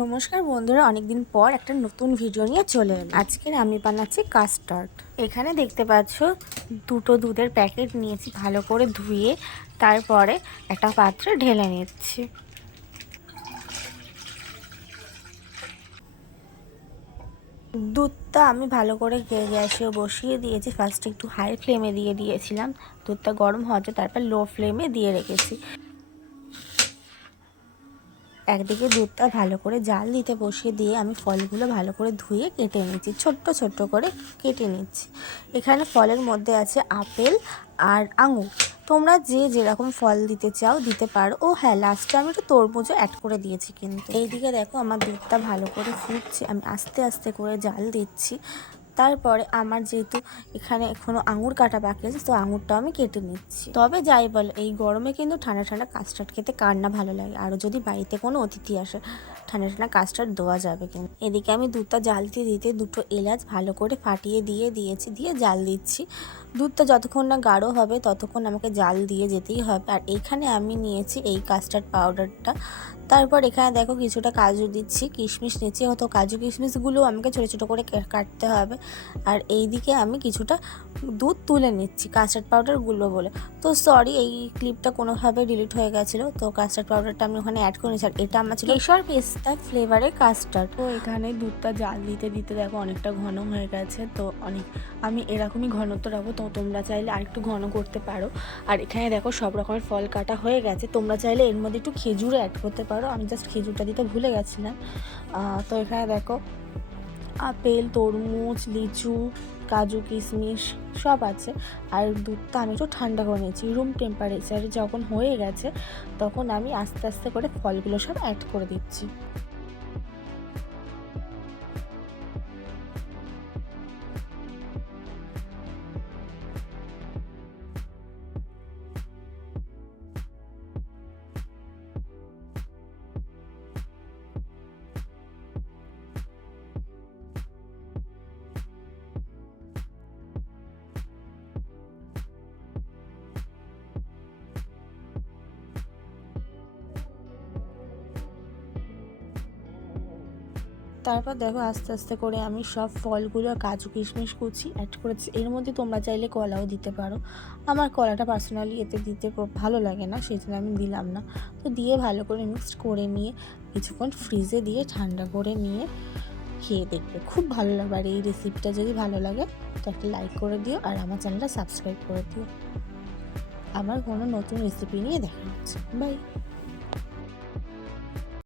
নমস্কার বন্ধুরা, অনেকদিন পর একটা নতুন ভিডিও নিয়ে চলে এলাম। আজকের আমি বানাচ্ছি কাস্টার্ড এখানে দেখতে পাচ্ছ, দুটো দুধের প্যাকেট নিয়েছি ভালো করে ধুয়ে, তারপরে একটা পাত্রে ঢেলে নিচ্ছি। দুধটা আমি ভালো করে গ্যাসে বসিয়ে দিয়েছি ফার্স্টে একটু হাই ফ্লেমে দিয়ে দিয়েছিলাম। দুধটা গরম হওয়ার তারপর লো ফ্লেমে দিয়ে রেখেছি। একদিকে দুধটা ভালো করে জাল দিতে বসিয়ে দিয়ে আমি ফলগুলো ভালো করে ধুয়ে কেটে নিচ্ছি, ছোট্ট ছোট্ট করে কেটে নিচ্ছি। এখানে ফলের মধ্যে আছে আপেল আর আঙুর। তোমরা যে যেরকম ফল দিতে চাও দিতে পারো। ও হ্যাঁ লাস্টে আমি একটু তরমুজও অ্যাড করে দিয়েছি কিন্তু। এইদিকে দেখো আমার দুধটা ভালো করে ফুটছে, আমি আস্তে আস্তে করে জাল দিচ্ছি। তারপরে আমার যেহেতু এখানে এখনও আঙুর কাটা বাকি আছে, তো আঙুরটাও আমি কেটে নিচ্ছি। তবে যাই বল, এই গরমে কিন্তু ঠান্ডা ঠান্ডা কাস্টার্ড খেতে কার না ভালো লাগে। আর যদি বাড়িতে কোনো অতিথি আসে, ঠান্ডা ঠান্ডা কাস্টার্ড দেওয়া যাবে কিন্তু। এদিকে আমি দুধটা জাল দিতে দিতে দুটো এলাচ ভালো করে ফাটিয়ে দিয়ে দিয়েছি, দিয়ে জাল দিচ্ছি। দুধটা যতক্ষণ না গাঢ় হবে ততক্ষণ আমাকে জাল দিয়ে যেতেই হবে। আর এখানে আমি নিয়েছি এই কাস্টার্ড পাউডারটা তারপর এখানে দেখো কিছুটা কাজু দিচ্ছি কিশমিশ নিচ্ছি। হয়তো কাজু কিশমিশগুলো আমাকে ছোটো ছোটো করে কাটতে হবে। আর এই দিকে আমি কিছুটা দুধ তুলে নিচ্ছি কাস্টার্ড পাউডারগুলো বলে। তো সরি এই ক্লিপটা কোনোভাবে ডিলিট হয়ে গেছিল। তো কাস্টার্ড পাউডারটা আমি ওখানে অ্যাড করে নিচ্ছি আর এটা আমার ছিল কেশর পেস্তা ফ্লেভারের কাস্টার্ড তো এখানে দুধটা জাল দিতে দিতে দেখো অনেকটা ঘন হয়ে গেছে। তো অনেক আমি এরকমই ঘনত্ব রাখব তো তোমরা চাইলে আরেকটু ঘন করতে পারো। আর এখানে দেখো সব রকমের ফল কাটা হয়ে গেছে। তোমরা চাইলে এর মধ্যে একটু খেজুরও অ্যাড করতে পারো। আমি জাস্ট খেজুরটা দিতে ভুলে গেছিলাম। তো এখানে দেখো আপেল, তরমুজ, লিচু, কাজু, কিশমিশ সব আছে। আর দুধটা আমি একটু ঠান্ডা করে নিয়েছি রুম টেম্পারেচারে যখন হয়ে গেছে, তখন আমি আস্তে আস্তে করে ফলগুলো সব অ্যাড করে দিচ্ছি। তারপর দেখো আস্তে আস্তে করে আমি সব ফলগুলো, কাজু কিশমিশ কুচি অ্যাড করেছি। এর মধ্যে তোমরা চাইলে কলাও দিতে পারো। আমার কলাটা পার্সোনালি এতে দিতে ভালো লাগে না সেই জন্য আমি দিলাম না। তো দিয়ে ভালো করে মিক্সড করে নিয়ে কিছুক্ষণ ফ্রিজে দিয়ে ঠান্ডা করে নিয়ে খেয়ে দেখবে। খুব ভালো লাগবে। আর এই রেসিপিটা যদি ভালো লাগে, তো একটা লাইক করে দিও আর আমার চ্যানেলটা সাবস্ক্রাইব করে দিও। আমার কোনো নতুন রেসিপি নিয়ে দেখা হচ্ছে। বাই